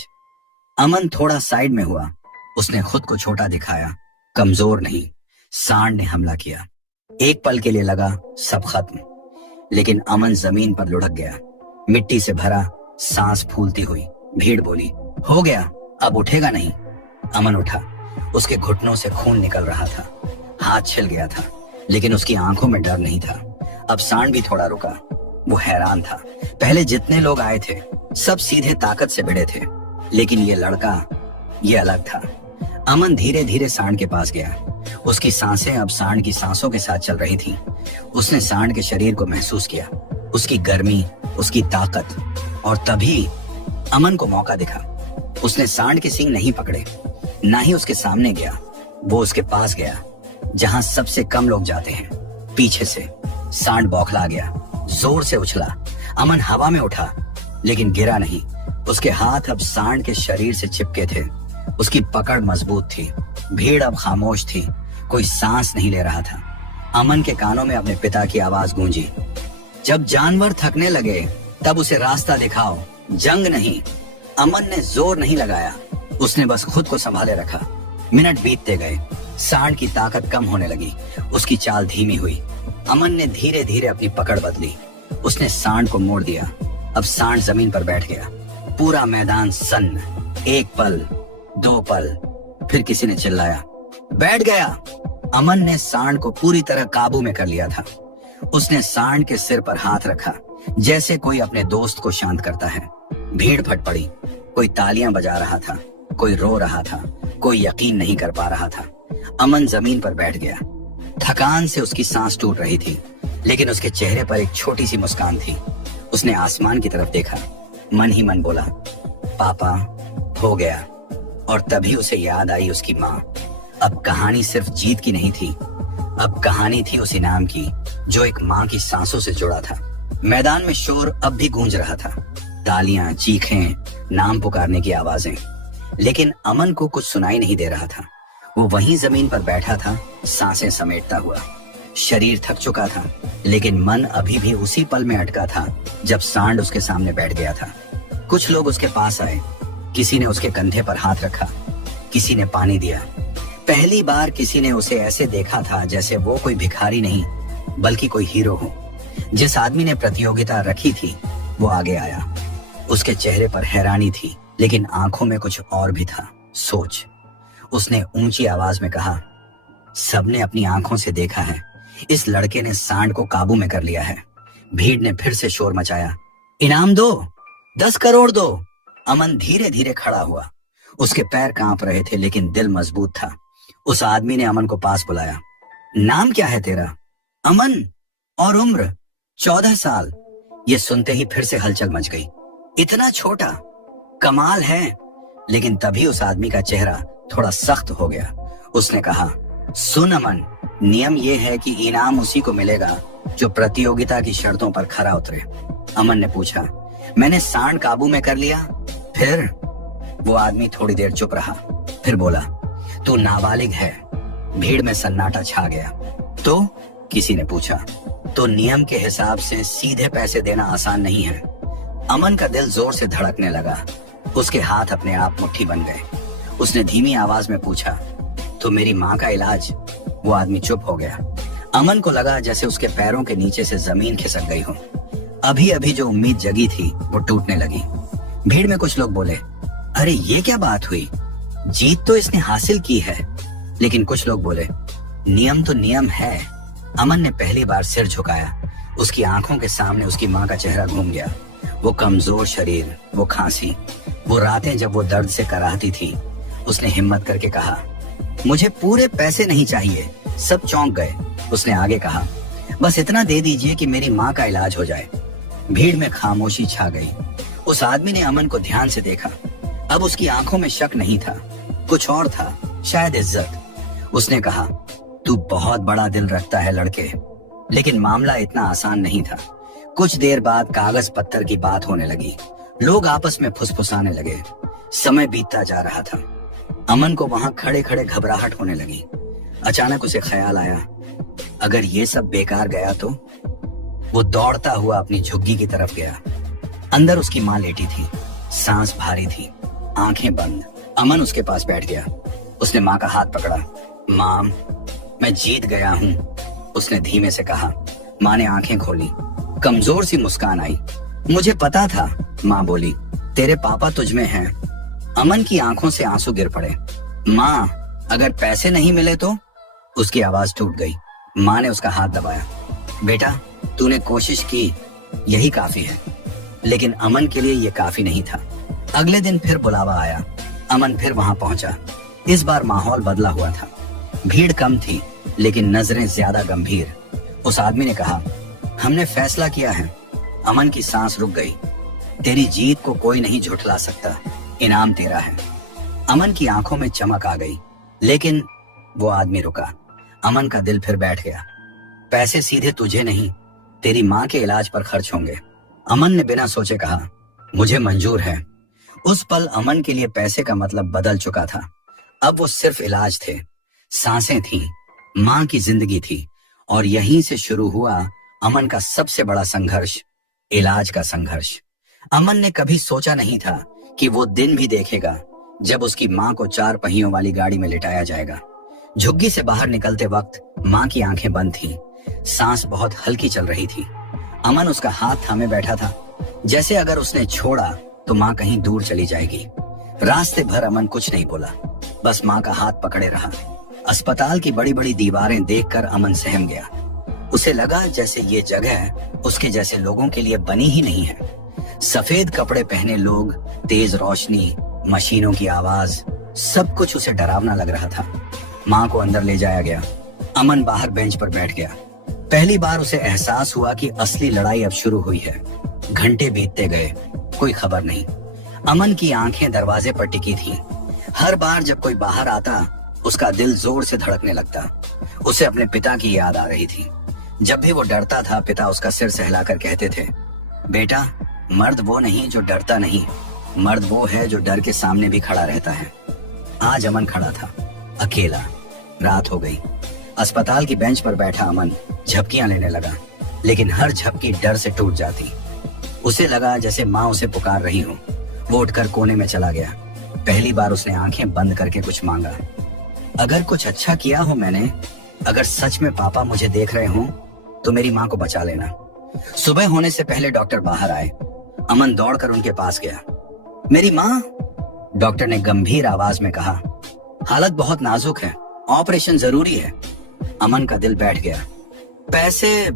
अमन थोड़ा साइड में हुआ। उसने खुद को छोटा दिखाया, कमजोर नहीं। सांड ने हमला किया। एक पल के लिए लगा सब खत्म, लेकिन अमन जमीन पर लुढ़क गया, मिट्टी से भरा, सांस फूलती हुई। भीड़ बोली, हो गया, अब उठेगा नहीं। अमन उठा। उसके घुटनों से खून निकल रहा था, हाथ छिल गया था, लेकिन उसकी आंखों में डर नहीं था। अब सांड भी थोड़ा रुका। वो हैरान था। पहले जितने लोग आए थे सब सीधे ताकत से भिड़े थे, लेकिन ये लड़का, ये अलग था। अमन धीरे धीरे सांड के पास गया। उसकी सांसें अब सांड की सांसों के साथ चल रही थीं। उसने सांड के शरीर को महसूस किया, उसकी गर्मी, उसकी ताकत। और तभी अमन को मौका दिखा। उसने सांड के सींग नहीं पकड़े, ना ही उसके सामने गया। वो उसके पास गया, जहां सबसे कम लोग जाते हैं, पीछे से। सांड बौखला गया, जोर से उछला। अमन हवा में उठा, लेकिन गिरा नहीं। उसके हाथ अब सांड के शरीर से चिपके थे। उसकी पकड़ मजबूत थी। भीड़ अब खामोश थी, कोई सांस नहीं ले रहा था। अमन के कानों में अपने पिता की आवाज गूंजी, जब जानवर थकने लगे तब उसे रास्ता दिखाओ, जंग नहीं। अमन ने जोर नहीं लगाया, उसने बस खुद को संभाले रखा। मिनट बीतते गए, सांड की ताकत कम होने लगी, उसकी चाल धीमी हुई। अमन ने धीरे धीरे अपनी पकड़ बदली। उसने सांड को मोड़ दिया। अब सांड जमीन पर बैठ गया। पूरा मैदान सन्न। एक पल, 2 पल, फिर किसी ने चिल्लाया, बैठ गया। अमन ने सांड को पूरी तरह काबू में कर लिया था। उसने सांड के सिर पर हाथ रखा, जैसे कोई अपने दोस्त को शांत करता है। भीड़ फट पड़ी। कोई तालियां बजा रहा था, कोई रो रहा था, कोई यकीन नहीं कर पा रहा था। अमन जमीन पर बैठ गया। थकान से उसकी सांस टूट रही थी, लेकिन उसके चेहरे पर एक छोटी सी मुस्कान थी। उसने आसमान की तरफ देखा, मन ही मन बोला, पापा, हो गया। और तभी उसे याद आई उसकी माँ। अब कहानी सिर्फ जीत की नहीं थी, अब कहानी थी उस इनाम की जो एक माँ की सांसों से जुड़ा था। मैदान में शोर अब भी गूंज रहा था, तालियां, चीखें, नाम पुकारने की आवाजें, लेकिन अमन को कुछ सुनाई नहीं दे रहा था। वो वहीं जमीन पर बैठा था, सांसें समेटता हुआ। शरीर थक चुका था, लेकिन मन अभी भी उसी पल में अटका था जब सांड उसके सामने बैठ गया था। कुछ लोग उसके पास आए, किसी ने उसके कंधे पर हाथ रखा, किसी ने पानी दिया। पहली बार किसी ने उसे ऐसे देखा था जैसे वो कोई भिखारी नहीं बल्कि कोई हीरो हो। जिस आदमी ने प्रतियोगिता रखी थी वो आगे आया। उसके चेहरे पर हैरानी थी, लेकिन आंखों में कुछ और भी था, सोच। उसने ऊंची आवाज में कहा, सबने अपनी आंखों से देखा है, इस लड़के ने सांड को काबू में कर लिया है। भीड़ ने फिर से शोर मचाया, इनाम दो, 10 करोड़ दो। अमन धीरे धीरे खड़ा हुआ। उसके पैर कांप रहे थे, लेकिन दिल मजबूत था। उस आदमी ने अमन को पास बुलाया। नाम क्या है तेरा? अमन। और उम्र? 14 साल। ये सुनते ही फिर से हलचल मच गई। इतना छोटा, कमाल है। लेकिन तभी उस आदमी का चेहरा थोड़ा सख्त हो गया। उसने कहा, सुन अमन, नियम ये है कि इनाम उसी को मिलेगा जो प्रतियोगिता की शर्तों पर खरा उतरे। अमन ने पूछा, मैंने सांड काबू में कर लिया, फिर? वो आदमी थोड़ी देर चुप रहा, फिर बोला, तू नाबालिग है। भीड़ में सन्नाटा छा गया। तो? किसी ने पूछा। तो नियम के हिसाब से सीधे पैसे देना आसान नहीं है। अमन का दिल जोर से धड़कने लगा। उसके हाथ अपने आप मुट्ठी बन गए। उसने धीमी आवाज में पूछा, तो मेरी माँ का इलाज? वो आदमी चुप हो गया। अमन को लगा जैसे उसके पैरों के नीचे से जमीन खिसक गई हो। अभी अभी जो उम्मीद जगी थी वो टूटने लगी। भीड़ में कुछ लोग बोले, अरे ये क्या बात हुई, जीत तो इसने हासिल की है। लेकिन कुछ लोग बोले, नियम तो नियम है। अमन ने पहली बार सिर झुकाया। उसकी आंखों के सामने उसकी माँ का चेहरा घूम गया। वो कमजोर शरीर, वो खांसी, वो रातें जब वो दर्द से कराहती थी। उसने हिम्मत करके कहा, मुझे पूरे पैसे नहीं चाहिए। सब चौंक गए। उसने आगे कहा, बस इतना दे दीजिए कि मेरी माँ का इलाज हो जाए। भीड़ में खामोशी छा गई। उस आदमी ने अमन को ध्यान से देखा। अब उसकी आंखों में शक नहीं था, कुछ और था, शायद इज्जत। उसने कहा, तू बहुत बड़ा दिल रखता है लड़के, लेकिन मामला इतना आसान नहीं था। कुछ देर बाद कागज पत्थर की बात होने लगी। लोग आपस में फुसफुसाने लगे। समय बीतता जा रहा था। अमन को वहां खड़े खड़े घबराहट होने लगी। अचानक उसे ख्याल आया, अगर ये सब बेकार गया तो? वो दौड़ता हुआ अपनी झुग्गी की तरफ गया। अंदर उसकी माँ लेटी थी, सांस भारी थी, आंखें बंद। अमन उसके पास बैठ गया। उसने माँ का हाथ पकड़ा। माँ, मैं जीत गया हूँ, उसने धीमे से कहा। माँ ने आंखें खोली। कमजोर सी मुस्कान आई। मुझे पता था, माँ बोली, तेरे पापा तुझ में हैं। अमन की आंखों से आंसू गिर पड़े। माँ, अगर पैसे नहीं मिले तो? उसकी आवाज टूट गई। माँ ने उसका हाथ दबाया। बेटा, तूने कोशिश की, यही काफी है। लेकिन अमन के लिए ये काफी नहीं था। अगले दिन फिर बुलावा आया। अमन फिर वहां पहुंचा। इस बार माहौल बदला हुआ था। भीड़ कम थी, लेकिन नजरें ज्यादा गंभीर। उस आदमी ने कहा, हमने फैसला किया है। अमन की सांस रुक गई। तेरी जीत को कोई नहीं झुठला सकता, इनाम तेरा है। अमन की आंखों में चमक आ गई, लेकिन वो आदमी रुका। अमन का दिल फिर बैठ गया। पैसे सीधे तुझे नहीं, तेरी माँ के इलाज पर खर्च होंगे। अमन ने बिना सोचे कहा, मुझे मंजूर है। उस पल अमन के लिए पैसे का मतलब बदल चुका था। अब वो सिर्फ इलाज थे, सांसें थीं, माँ की जिंदगी थी। और यहीं से शुरू हुआ अमन का सबसे बड़ा संघर्ष, इलाज का संघर्ष। अमन ने कभी सोचा नहीं था कि वो दिन भी देखेगा जब उसकी माँ को 4 पहियों वाली गाड़ी में लिटाया जाएगा। झुग्गी से बाहर निकलते वक्त माँ की आंखें बंद थीं, सांस बहुत हल्की चल रही थी। अमन उसका हाथ थामे बैठा था, जैसे अगर उसने छोड़ा तो माँ कहीं दूर चली जाएगी। रास्ते भर अमन कुछ नहीं बोला, बस माँ का हाथ पकड़े रहा। अस्पताल की बड़ी बड़ी दीवारें देखकर अमन सहम गया। उसे लगा जैसे ये जगह उसके जैसे लोगों के लिए बनी ही नहीं है। सफेद कपड़े पहने लोग, तेज रोशनी, मशीनों की आवाज, सब कुछ उसे डरावना लग रहा था। माँ को अंदर ले जाया गया। अमन बाहर बेंच पर बैठ गया। पहली बार उसे एहसास हुआ कि असली लड़ाई अब शुरू हुई है। घंटे बीतते गए, कोई खबर नहीं। अमन की आंखें दरवाजे पर टिकी थीं। हर बार जब कोई बाहर आता उसका दिल जोर से धड़कने लगता। उसे अपने पिता की याद आ रही थी। जब भी वो डरता था पिता उसका सिर सहलाकर कहते थे, बेटा मर्द वो नहीं जो डरता नहीं, मर्द वो है जो डर के सामने भी खड़ा रहता है। आज अमन खड़ा था अकेला। रात हो गई। अस्पताल की बेंच पर बैठा अमन झपकियां लेने लगा, लेकिन हर झपकी डर से टूट जाती। उसे लगा जैसे माँ उसे पुकार रही हो। वो उठकर कोने में चला गया। पहली बार उसने आंखें बंद करके कुछ मांगा, अगर कुछ अच्छा किया हो मैंने, अगर सच में पापा मुझे देख रहे हो तो मेरी माँ को बचा लेना। सुबह होने से पहले डॉक्टर बाहर आए। अमन दौड़कर उनके पास गया। मेरी माँ, डॉक्टर ने गंभीर आवाज में कहा, हालत बहुत नाजुक है, ऑपरेशन जरूरी है। अमन का दिल बैठ गया। पैसे,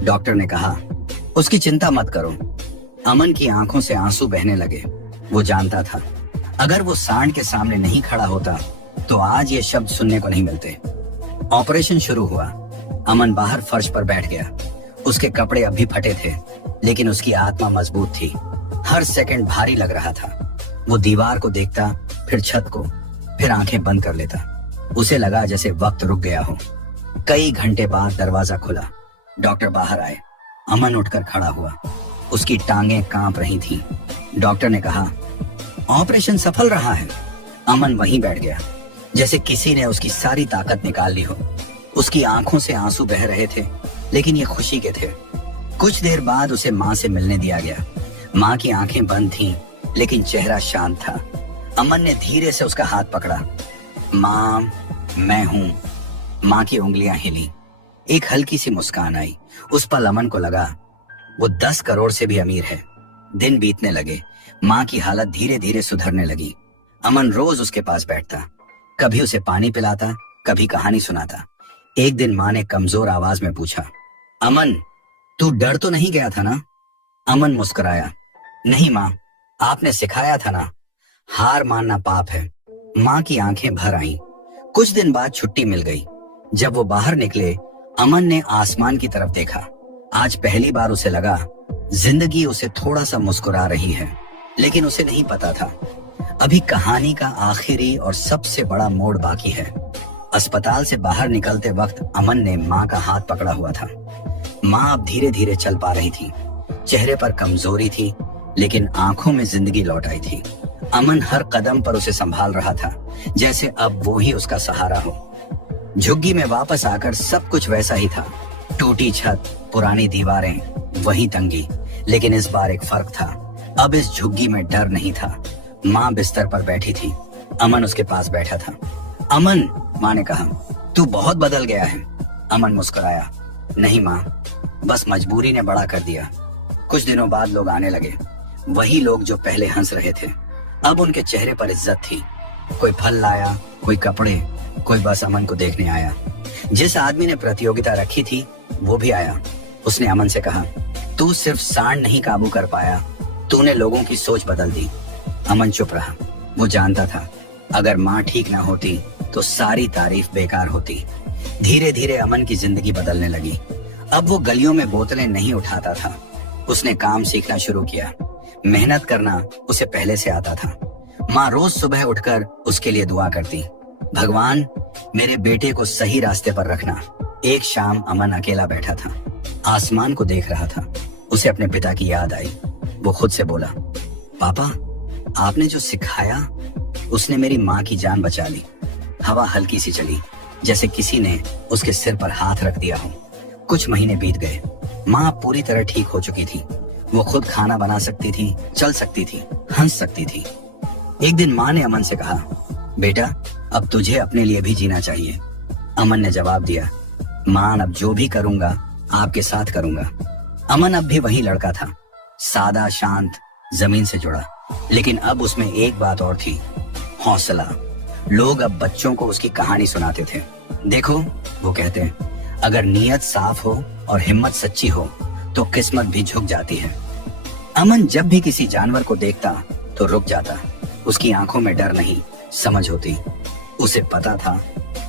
डॉक्टर ने कहा, उसकी चिंता मत करो। अमन की आंखों से आंसू बहने लगे। वो जानता था अगर वो सांड के सामने नहीं खड़ा होता तो आज ये शब्द सुनने को नहीं मिलते। ऑपरेशन शुरू हुआ। अमन बाहर फर्श पर बैठ गया। उसके कपड़े अब भी फटे थे, लेकिन उसकी आत्मा मजबूत थी। हर सेकंड भारी लग रहा था। वो दीवार को देखता, फिर छत को, फिर आंखें बंद कर लेता। उसे लगा जैसे वक्त रुक गया हो। कई घंटे बाद दरवाजा खुला। डॉक्टर बाहर आए। अमन उठकर खड़ा हुआ। उसकी टांगें कांप रही थीं। डॉक्टर ने कहा, ऑपरेशन सफल रहा है। अमन वहीं बैठ गया, जैसे किसी ने उसकी सारी ताकत निकाल ली हो। उसकी आंखों से आंसू बह रहे थे, लेकिन ये खुशी के थे। कुछ देर बाद उसे माँ से मिलने दिया गया। माँ की आंखें बंद थीं, लेकिन चेहरा शांत था। अमन ने धीरे से उसका हाथ पकड़ा। माँ, मैं हूँ। माँ की उंगलियां हिली। एक हल्की सी मुस्कान आई। उस पल अमन को लगा वो 10 करोड़ से भी अमीर है। दिन बीतने लगे। माँ की हालत धीरे धीरे सुधरने लगी। अमन रोज उसके पास बैठता, कभी उसे पानी पिलाता, कभी कहानी सुनाता। एक दिन माँ ने कमजोर आवाज में पूछा, अमन, तू डर तो नहीं गया था ना? अमन मुस्कुराया, नहीं माँ, आपने सिखाया था ना, हार मानना पाप है। माँ की आंखें भर आईं। कुछ दिन बाद छुट्टी मिल गई। जब वो बाहर निकले, अमन ने आसमान की तरफ देखा। आज पहली बार उसे लगा जिंदगी उसे थोड़ा सा मुस्कुरा रही है, लेकिन उसे नहीं पता था अभी कहानी का आखिरी और सबसे बड़ा मोड़ बाकी है। अस्पताल से बाहर निकलते वक्त अमन ने माँ का हाथ पकड़ा हुआ था। माँ अब धीरे धीरे चल पा रही थी। चेहरे पर कमजोरी थी, लेकिन आंखों में जिंदगी लौट आई थी। अमन हर कदम पर उसे संभाल रहा था, जैसे अब वो ही उसका सहारा हो। झुग्गी में वापस आकर सब कुछ वैसा ही था। टूटी छत, पुरानी दीवारें, वही तंगी, लेकिन इस बार एक फर्क था। अब इस झुग्गी में डर नहीं था। माँ बिस्तर पर बैठी थी। अमन उसके पास बैठा था। अमन, माँ ने कहा, तू बहुत बदल गया है। अमन मुस्कुराया, नहीं माँ, बस मजबूरी ने बड़ा कर दिया। कुछ दिनों बाद लोग आने लगे। वही लोग जो पहले हंस रहे थे। अब उनके चेहरे पर इज्जत थी। कोई फल लाया, कोई कपड़े, कोई बस अमन को देखने आया। जिस आदमी ने प्रतियोगिता रखी थी वो भी आया। उसने अमन से कहा, तू सिर्फ सांड नहीं काबू कर पाया, तूने लोगों की सोच बदल दी। अमन चुप रहा। वो जानता था अगर माँ ठीक ना होती तो सारी तारीफ बेकार होती। धीरे धीरे अमन की जिंदगी बदलने लगी। अब वो गलियों में बोतलें नहीं उठाता था। उसने काम सीखना शुरू किया। मेहनत करना उसे पहले से आता था। माँ रोज सुबह उठकर उसके लिए दुआ करती, भगवान मेरे बेटे को सही रास्ते पर रखना। एक शाम अमन अकेला बैठा था, आसमान को देख रहा था। उसे अपने पिता की याद आई। वो खुद से बोला, पापा, आपने जो सिखाया उसने मेरी माँ की जान बचा ली। हवा हल्की सी चली, जैसे किसी ने उसके सिर पर हाथ रख दिया हो। कुछ महीने बीत गए। माँ पूरी तरह ठीक हो चुकी थी। वो खुद खाना बना सकती थी, चल सकती थी, हंस सकती थी। एक दिन माँ ने अमन से कहा, बेटा अब तुझे अपने लिए भी जीना चाहिए। अमन ने जवाब दिया, माँ अब जो भी करूंगा आपके साथ करूंगा। अमन अब भी वही लड़का था, सादा, शांत, जमीन से जुड़ा। लेकिन अब उसमें एक बात और थी, हौसला। लोग अब बच्चों को उसकी कहानी सुनाते थे। देखो, वो कहते, अगर नीयत साफ हो और हिम्मत सच्ची हो तो किस्मत भी झुक जाती है। अमन जब भी किसी जानवर को देखता तो रुक जाता। उसकी आंखों में डर नहीं, समझ होती। उसे पता था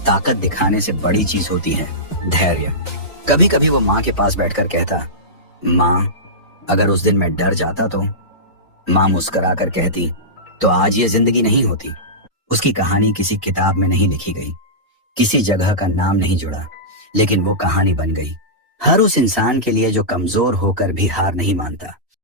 ताकत दिखाने से बड़ी चीज होती है धैर्य। कभी कभी वो माँ के पास बैठकर कहता, माँ अगर उस दिन मैं डर जाता तो? माँ मुस्कुरा कर कहती, तो आज ये जिंदगी नहीं होती। उसकी कहानी किसी किताब में नहीं लिखी गई, किसी जगह का नाम नहीं जुड़ा, लेकिन वो कहानी बन गई हर उस इंसान के लिए जो कमजोर होकर भी हार नहीं मानता,